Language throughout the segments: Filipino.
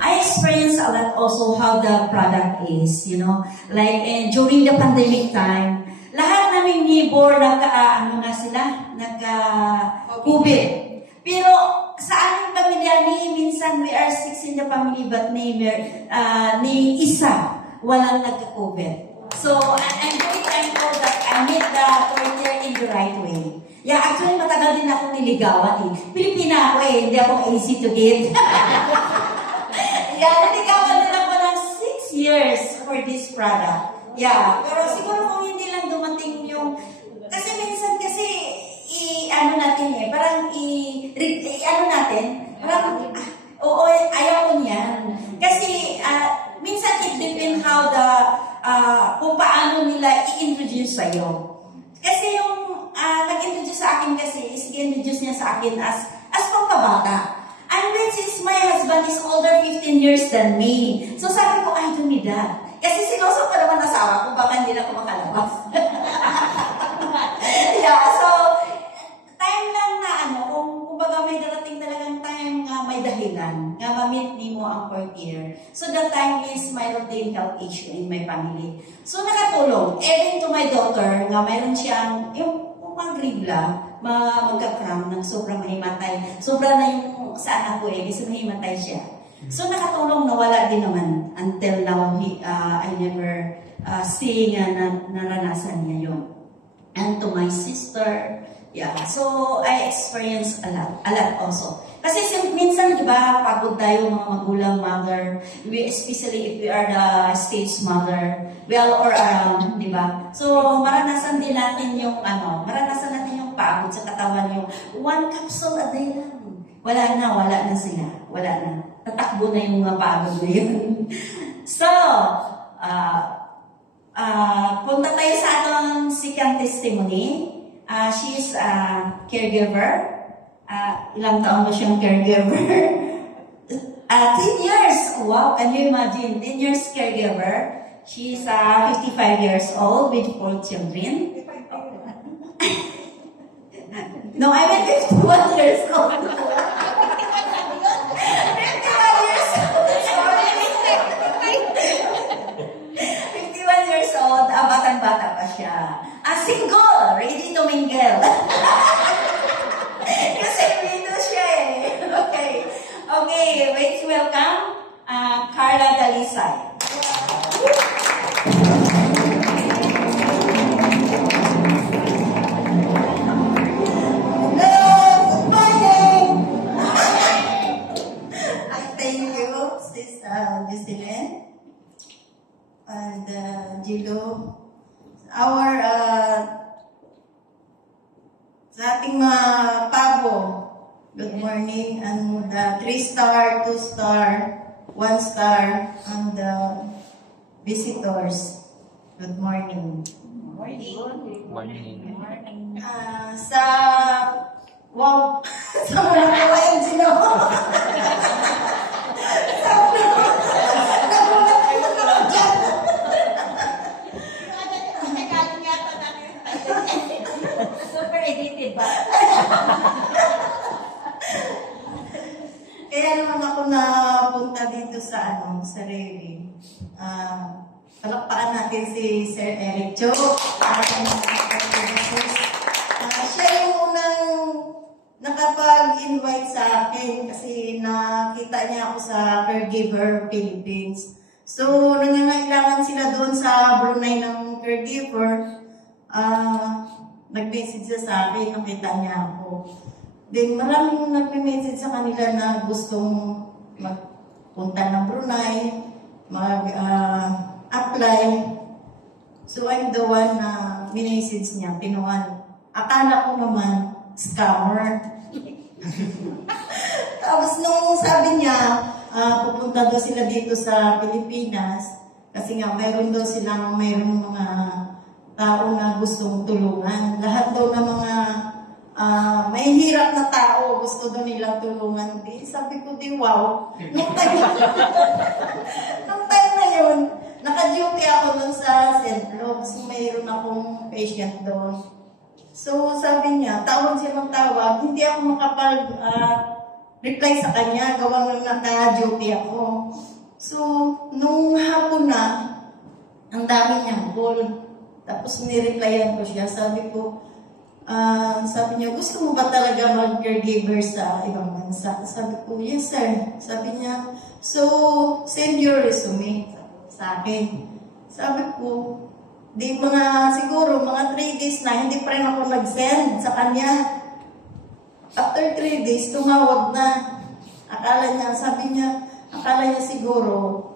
I experienced a lot also how the product is, you know, like during the pandemic time, lahat naming neighbor nagka-COVID. Pero sa aming pamilya minsan we are 6 in the family but ni isa walang nagka-COVID. So I'm very thankful that I made the career in the right way. Yeah, actually matagal din ako niligawan eh. Pilipina ako eh, hindi ako easy to get. Yeah, naligawan din ako ng 6 years for this product. Yeah, pero siguro kung hindi lang dumating yung, kasi minsan kasi, ano natin eh, parang ano natin, parang, oo, ayaw ko niyan. Kasi, minsan it depends how the, kung paano nila i-introduce sa'yo. Kasi yung, nag-introduce sa akin kasi, i-introduce niya sa akin as pangkabata. And which is, my husband is older 15 years than me. So sabi ko, I don't need that. Kasi sinuso ko naman asawa ko, baka hindi na ako makalabas. Yeah, so, time lang na kung baga may darating talagang time nga may dahilan, nga ma-meet ni mo ang 4th year. So the time is mayroon din health issue in my family. So nakatulong, even to my daughter, nga mayroon siyang, yung mag-gribla, magka-cram ng sobrang mahimatay. Sobra na yung sa anak ko eh, kasi mahimatay siya. So nakatulong na wala din naman until now I never see nga naranasan niya yun. And to my sister, yeah. So I experienced a lot also. Kasi minsan, di ba, pagod tayo mga magulang, mother, especially if we are the stage mother, we all are around, di ba? So maranasan din natin yung maranasan natin yung pagod sa katawan, yung 1 capsule a day lang. Wala na sila. Wala na. Tatakbo na yung mga pagod na yun. So, punta tayo sa atong second testimony. She is a caregiver. Ilang taon ba siyang caregiver? 10 years. Wow, can you imagine? 10 years caregiver. She's 55 years old with 4 children. No, I mean 51 years old. 51 years old. Sorry. 51 years old. Batang-bata pa siya. Single. Ready to mingle. Kasi dito siya eh. Okay. Okay, let's welcome Carla Dalisay. And Gilo, our sa ating mga pabo, good morning, and 3-star, 2-star, 1-star, and visitors, good morning. Morning. Sa wow, sa mga kawayan sino. Super edited ba? Kaya naman ako napunta dito sa Revie. Palakpakan natin si Sir Eric Cho. Siya yung unang nakapag-invite sa akin kasi nakita niya ako sa Caregiver Philippines. So, nangangailangan sila doon sa Brunei ng caregiver. Nag-message siya sa akin, nakita niya ako. Then, maraming nag-message sa kanila na gustong magpunta ng Brunei, mag-apply. So, I'm the one na minessage niya, pinuhan. Akala ko naman, scammer. Tapos, nung sabi niya, pupunta daw sila dito sa Pilipinas, kasi nga, mayroon daw silang mga tao na gustong tulungan. Lahat daw ng mga may hirap na tao, gusto daw nilang tulungan. Sabi ko, wow. Nung time na yun, naka-duty ako dun sa St. Luke's. Mayroon akong patient doon. So, sabi niya, tawag siya ng tawag. Hindi ako reply sa kanya, gawang naka-duty ako. So, nung hapon na, ang dami niyang call. Tapos nireplyan ko siya, sabi niya, gusto mo ba talaga mag-caregiver sa ibang bansa? Sabi ko, yes sir. Sabi niya, so, send your resume sa akin. Sabi ko, siguro, mga 3 days na, hindi pa rin ako nag-send sa kanya. After 3 days, tumawag na. Akala niya siguro,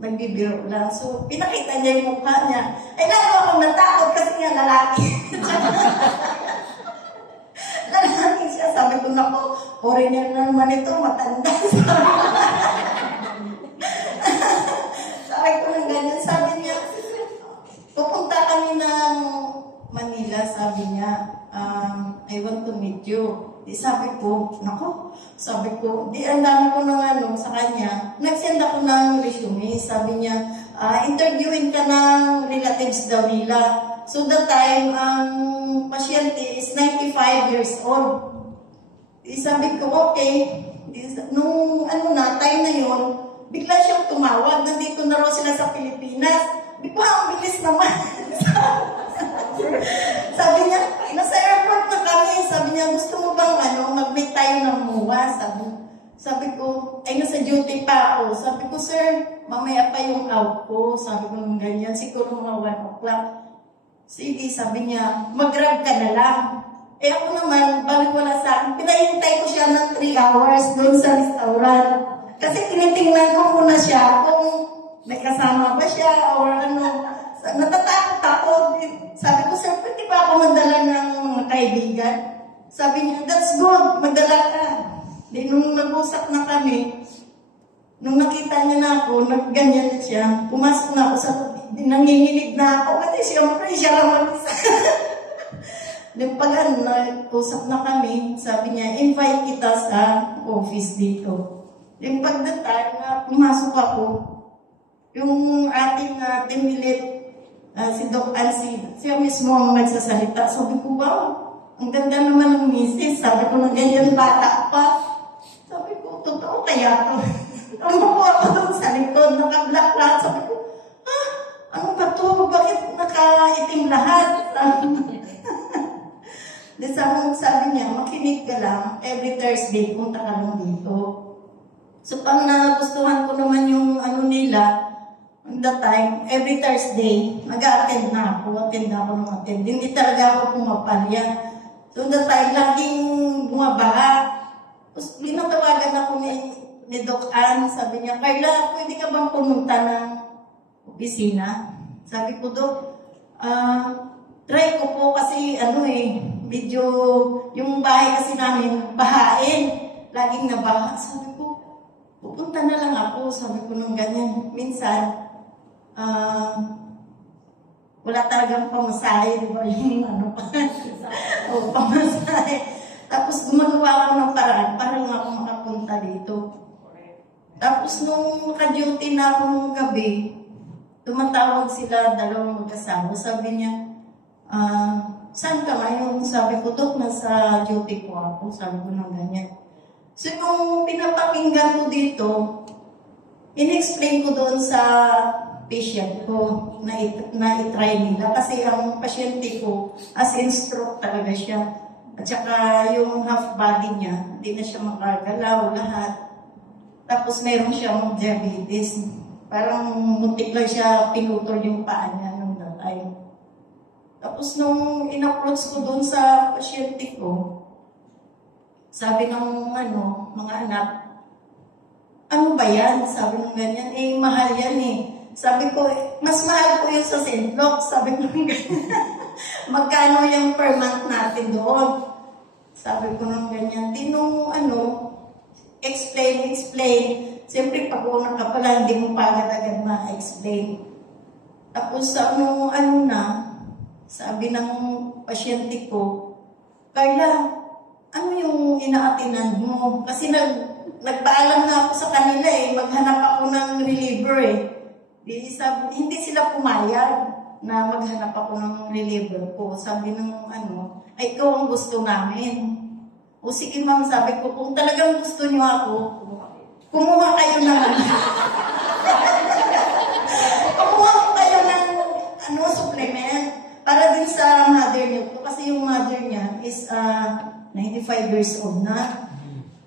nagbibiro lang. So, pinakita niya yung mukha niya. Ay, lalo akong natakot kasi nga lalaki. Lalaki siya. Sabi ko, naku, foreigner na naman ito, matanda. Sabi ko ng ganyan. Sabi niya, pupunta kami ng Manila, sabi niya, I want to meet you. Sabi ko, ang dami ko ng sa kanya. Nag-send ako ng resume. Sabi niya, interviewin ka ng relatives daw nila. So that time, ang pasyente is 95 years old. Sabi ko, okay. Nung time na yun, bigla siyang tumawag. Nandito na raw sila sa Pilipinas. Di ko, ang bilis naman. Sabi niya, nasa airport na kami. Sabi niya, gusto mo bang mag-meet tayo ng MUA? Sabi ko, ay nasa duty pa ako. Sabi ko, sir, mamaya pa yung out ko. Sabi ko, ganyan, siguro mga 1 o'clock. Sige, sabi niya, mag-grab ka na lang. Eh ako naman, balik wala sa akin. Pinahintay ko siya ng 3 hours doon sa restaurant. Kasi tinitingnan ko muna siya kung may kasama ba siya or natatakot ako. Sabi ko, sir, pwede ba ako magdala ng mga kaibigan? Sabi niya, that's good, magdala ka. Di nung nag-usap na kami, nung nakita niya na ako, nagganyan na siya, pumasok na ako sa nanginginig na ako, kasi siyempre siya lang mag-isa. Pag nag-usap na kami, sabi niya, invite kita sa office dito. Yung pagdating na pumasok ako, yung ating team lead, si Doc Ansi, siya mismo ang nagsasalita. Sabi ko, wow, ang ganda naman ng misis. Sabi ko, na ganyan bata pa. Sabi ko, totoo kaya to. Umupo ako doon sa likod, naka-black lahat. Sabi ko, ano ba to? Bakit naka-itim lahat? Sabi niya, makinig ka lang. Every Thursday, punta ka lang dito. So, pang nagustuhan ko naman yung nila, that time, every Thursday, nag-a-attend na ako. Attend. Hindi talaga ako pumapalya. So, that time, laging bumabaha. Tapos, binatawagan ako ni Doc Ann. Sabi niya, Carla, pwede ka bang pumunta ng opisina? Sabi ko, Doc, try ko po kasi, medyo, yung bahay kasi namin, bahain. Laging nabaha. Sabi ko, pupunta na lang ako. Sabi ko nung ganyan. Minsan, wala talagang pamasahe, di ba? Yung pamasahe. Tapos gumagawa ako ng paraan para lang ako makapunta dito. Tapos nung naka-duty na ako nung gabi, tumatawag sila, dalawang magkasama. Sabi niya, saan ka ngayon? Sabi ko, Dok, nasa duty ko ako. Sabi ko nung ganyan. So nung pinapakinggan ko dito, in-explain ko doon sa patient ko na i-try nila. Kasi ang pasyente ko, as in stroke talaga siya. At saka yung half body niya, hindi na siya makagalaw lahat. Tapos meron siyang diabetes. Parang muntik lang siya pinutol yung paa niya nung time. Tapos nung in-approach ko doon sa pasyente ko, sabi ng mga anak, ano ba yan? Sabi ng ganyan, mahal yan eh. Sabi ko, mas mahal ko yun sa St. Luke. Sabi ko, magkano yung per month natin doon? Sabi ko ng ganyan. Tinong explain. Siyempre, pag unang ka pala, hindi mo pa agad-agad ma-explain. Tapos, sabi ng pasyente ko, Carla, ano yung inaatinan mo? Kasi nagpaalam na ako sa kanila maghanap ako ng reliever Hindi sila pumayag na maghanap ako ng reliever ko. Sabi ng ay ikaw ang gusto namin. O sige ma'am, sabi ko, kung talagang gusto niyo ako, kumuha kayo ng kumuha kayo ng supplement para din sa mother niyo po. Kasi yung mother niya is 95 years old na.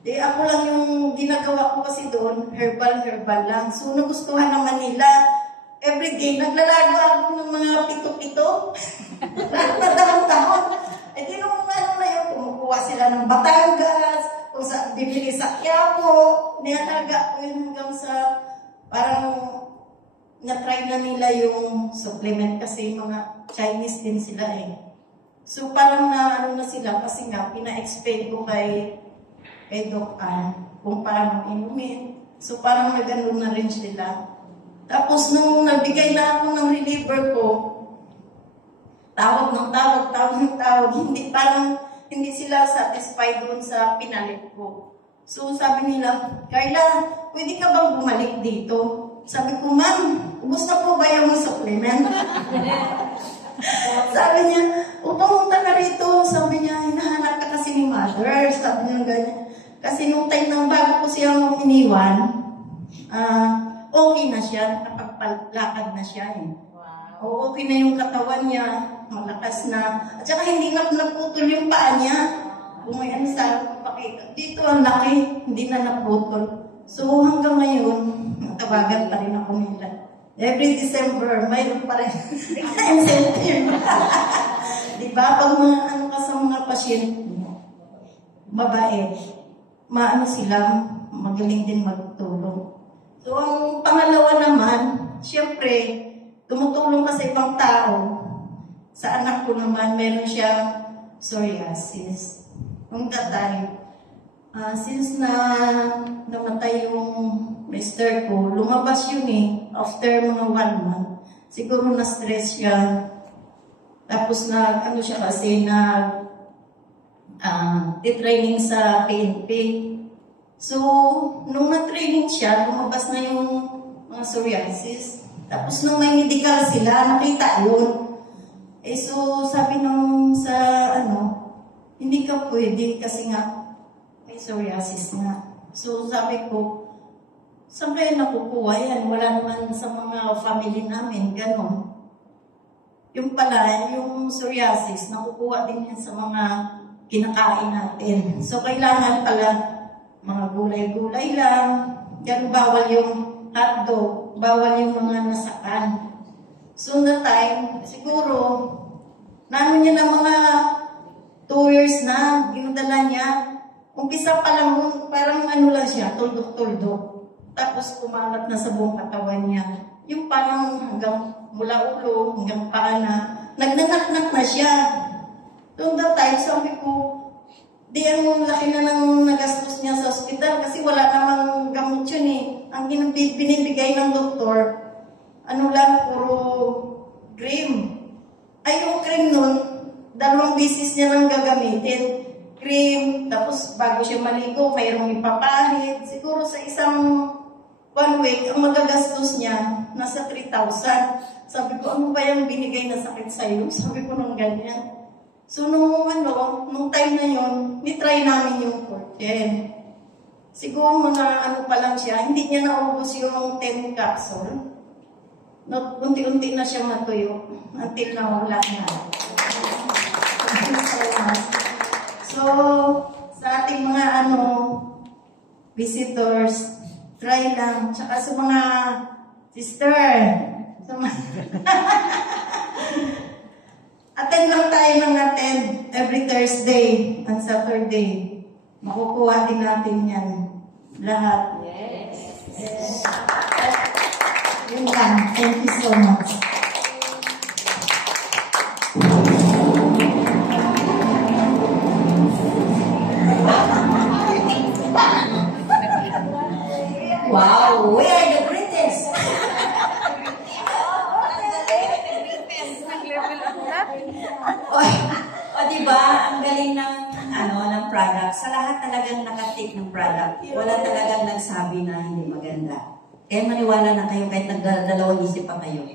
Ako lang yung ginagawa ko kasi doon, herbal lang. So, nagustuhan naman nila. Everyday, naglalago ako ng mga pito-pito. Lahat na dahon-dahon. Di nung na yun, kumukuha sila ng Batangas, kung sa bibili sa Quiapo, nialaga ko yun hanggang sa, parang, na-try na nila yung supplement kasi mga Chinese din sila eh. So, parang na sila kasi nga, pina-explain ko kay Doc Ann kung paano inumin. So, parang nagano na rin sila. Tapos, nung nabigay na ako ng reliever ko, tawag ng tawag, hindi sila satisfied doon sa pinalit ko. So, sabi nila, Carla, pwede ka bang bumalik dito? Sabi ko, ma'am, ubos na po ba yung supplement? Sabi niya, pumunta ka rito. Sabi niya, hinahanap ka kasi ni mother. Sabi niya ganyan. Kasi nung time nang bago ko siyang iniwan, okay na siya, nakapagpalakad na siya eh. Wow. Okay na yung katawan niya, malakas na. At saka hindi na naputol yung paa niya. Kung may sa pakita. Dito ang laki, hindi na naputol. So hanggang ngayon, natawagan pa rin ako nila. Every December, mayroon pa rin incentive. Diba? Pag mga ka sa mga pasyente, babae, sila, magaling din magtulong. So, ang pangalawa naman, siyempre, tumutulong ka sa ibang tao. Sa anak ko naman, meron siyang psoriasis. Nung tatay, since na namatay yung mister ko, lumabas yun eh, after mga 1 month. Siguro na-stress siya. Tapos siya kasi, training sa PNP. So, nung na-training siya, lumabas na yung mga psoriasis. Tapos nung may medical sila, nakita yun. So, sabi hindi ka pwede kasi nga may psoriasis nga. So, sabi ko, saan kayo nakukuha yan? Wala naman sa mga family namin, gano'n. Yung pala, yung psoriasis, nakukuha din yan sa mga kinakain natin. So, kailangan pala mga gulay-gulay lang. Yan, bawal yung hotdog, bawal yung mga nasakan. So, na time, siguro, niya na mga 2 years na, ginadala niya. Umpisa pa lang, parang lang siya, tuldok-tuldok. Tapos, kumalat na sa buong katawan niya. Yung parang hanggang mula ulo, hanggang paa na, nagnanaknak na siya. Noong that time, sabi ko, di ang laki na ng nagastos niya sa ospital kasi wala namang gamot yun eh. Ang binibigay ng doktor, puro cream. Ay, yung cream nun, 2 beses niya lang gagamitin. Cream, tapos bago siya maligo, mayroong ipapahid. Siguro sa isang 1 week, ang magagastos niya, nasa 3,000. Sabi ko, ano ba yung binigay na sakit sa'yo? Sabi ko nung ganyan. So, nung time na yun, nitry namin yung Forten. Siguro mga pa lang siya, hindi niya naubos yung 10 capsule. Unti-unti na siya matuyo, until na wala na. So, sa ating mga visitors, try lang. Tsaka sa mga sister, attend lang tayo ng every Thursday and Saturday. Makukuha din natin yan. Lahat. Yes. Yun lang. Thank you so much. Wow, we are the greatest. O diba, ang galing ng product. Sa lahat talagang nakatake ng product. Wala talagang nagsabi na hindi maganda. Kaya maniwala na kayo kahit nagdadalawang isip pa kayo.